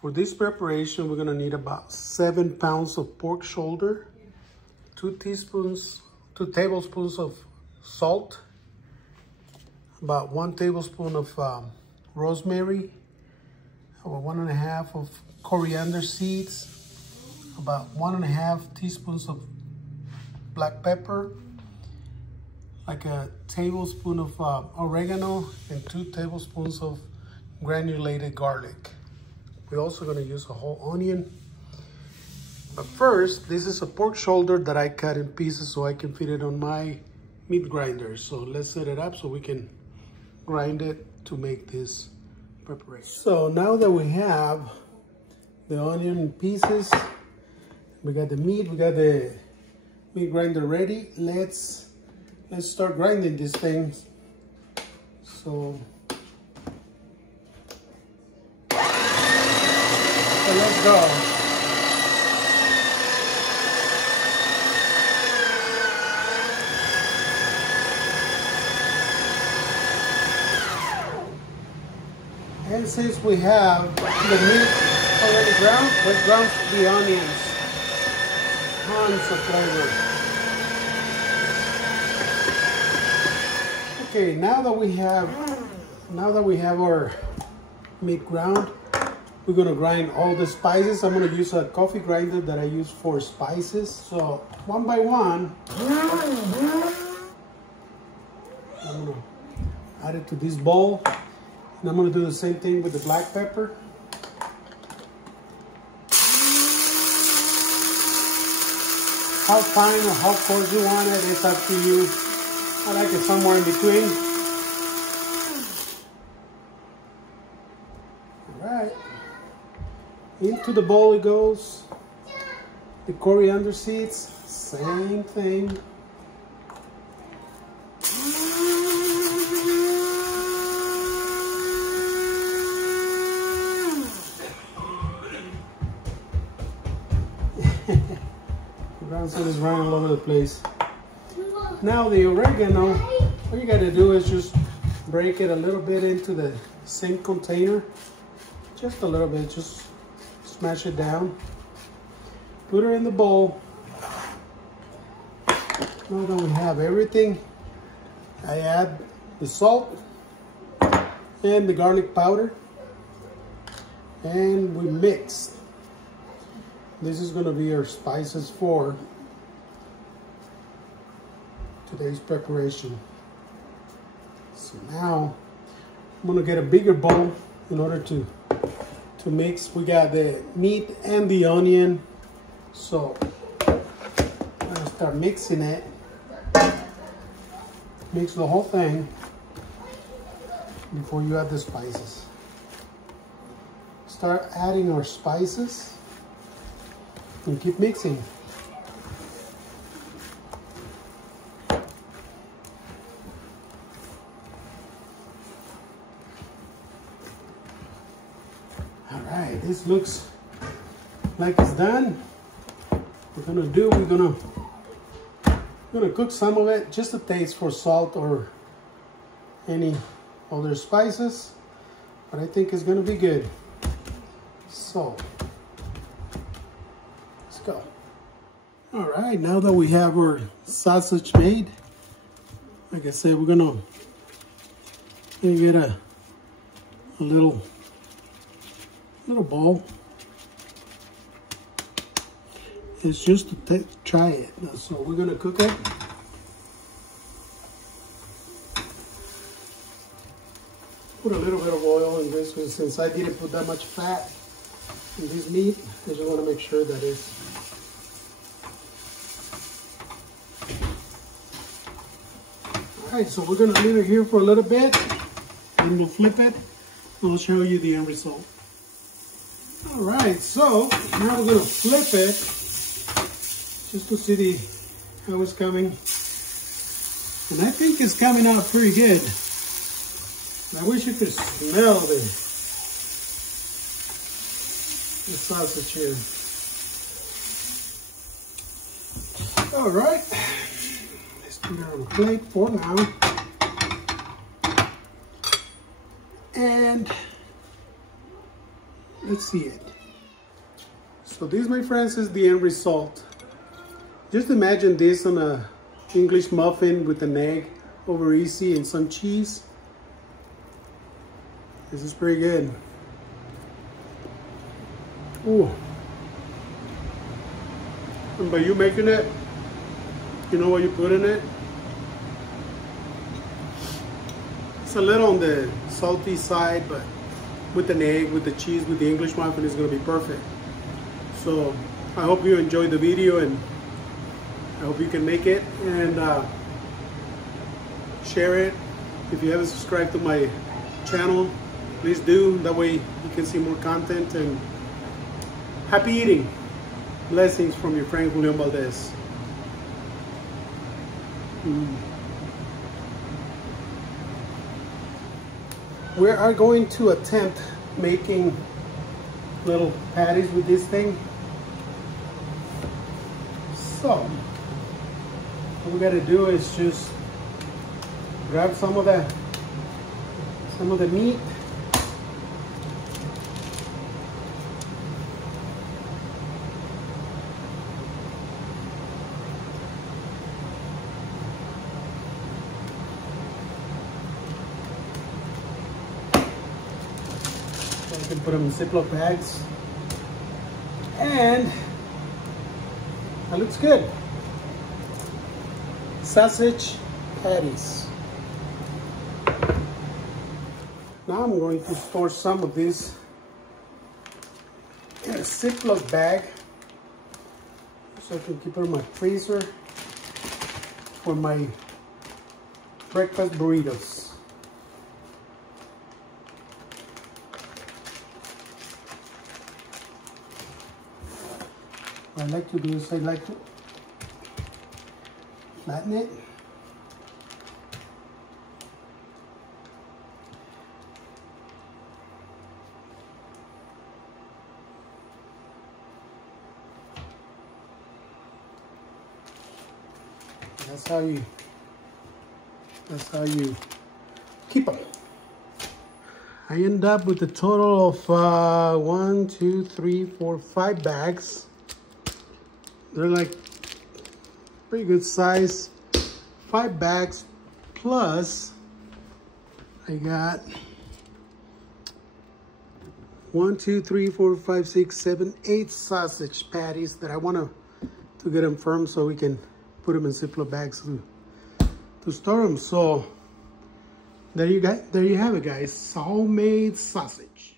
For this preparation, we're gonna need about 7 pounds of pork shoulder, 2 tablespoons of salt, about 1 tablespoon of rosemary, about 1.5 of coriander seeds, about 1.5 teaspoons of black pepper, like a tablespoon of oregano, and 2 tablespoons of granulated garlic. We're also gonna use a whole onion. But first, this is a pork shoulder that I cut in pieces so I can fit it on my meat grinder. So let's set it up so we can grind it to make this preparation. So now that we have the onion in pieces, we got the meat, we got the meat grinder ready, let's start grinding these things. So let's go. And since we have the meat already ground, let's ground the onions. Tons of flavor. Okay, now that we have our meat ground, we're gonna grind all the spices. I'm gonna use a coffee grinder that I use for spices. So one by one, I'm gonna add it to this bowl. And I'm gonna do the same thing with the black pepper. How fine or how coarse you want it, it's up to you. I like it somewhere in between. All right. Into the bowl it goes. The coriander seeds, same thing. The brown side is running all over the place. Now the oregano, all you gotta do is just break it a little bit into the same container. Just a little bit, just smash it down. Put her in the bowl. Now that we have everything, I add the salt and the garlic powder, and we mix. This is gonna be our spices for today's preparation. So now I'm gonna get a bigger bowl in order to mix. We got the meat and the onion. So I'm gonna start mixing it. Mix the whole thing before you add the spices. Start adding our spices and keep mixing. All right, this looks like it's done. We're gonna cook some of it, just a taste for salt or any other spices, but I think it's gonna be good. So let's go. All right, now that we have our sausage made, like I said, we're gonna get a little bowl. It's just to try it. So we're gonna cook it. Put a little bit of oil in this one since I didn't put that much fat in this meat. I just want to make sure that it's all right. So we're gonna leave it here for a little bit, and we'll flip it. I'll show you the end result. All right, so now we're gonna flip it just to see how it's coming. And I think it's coming out pretty good. I wish you could smell the sausage here. All right, let's put it on a plate for now. Let's see it. So this, my friends, is the end result. Just imagine this on a English muffin with an egg over easy and some cheese. This is pretty good. Ooh. And by you making it, you know what you put in it? It's a little on the salty side, but with an egg, with the cheese, with the English muffin, it's gonna be perfect. So I hope you enjoyed the video, and I hope you can make it and share it. If you haven't subscribed to my channel, please do. That way you can see more content. And happy eating. Blessings from your friend Julian Valdez. We are going to attempt making little patties with this thing. So what we gotta do is just grab some of the meat. You can put them in Ziploc bags, and that looks good. Sausage patties. Now I'm going to store some of these in a Ziploc bag so I can keep it in my freezer for my breakfast burritos. What I like to do is I like to flatten it. That's how you keep them. I end up with a total of 1, 2, 3, 4, 5 bags. They're like pretty good size. 5 bags plus I got 1, 2, 3, 4, 5, 6, 7, 8 sausage patties that I want to get them firm so we can put them in Ziploc bags to store them. So there you have it, guys. Homemade sausage.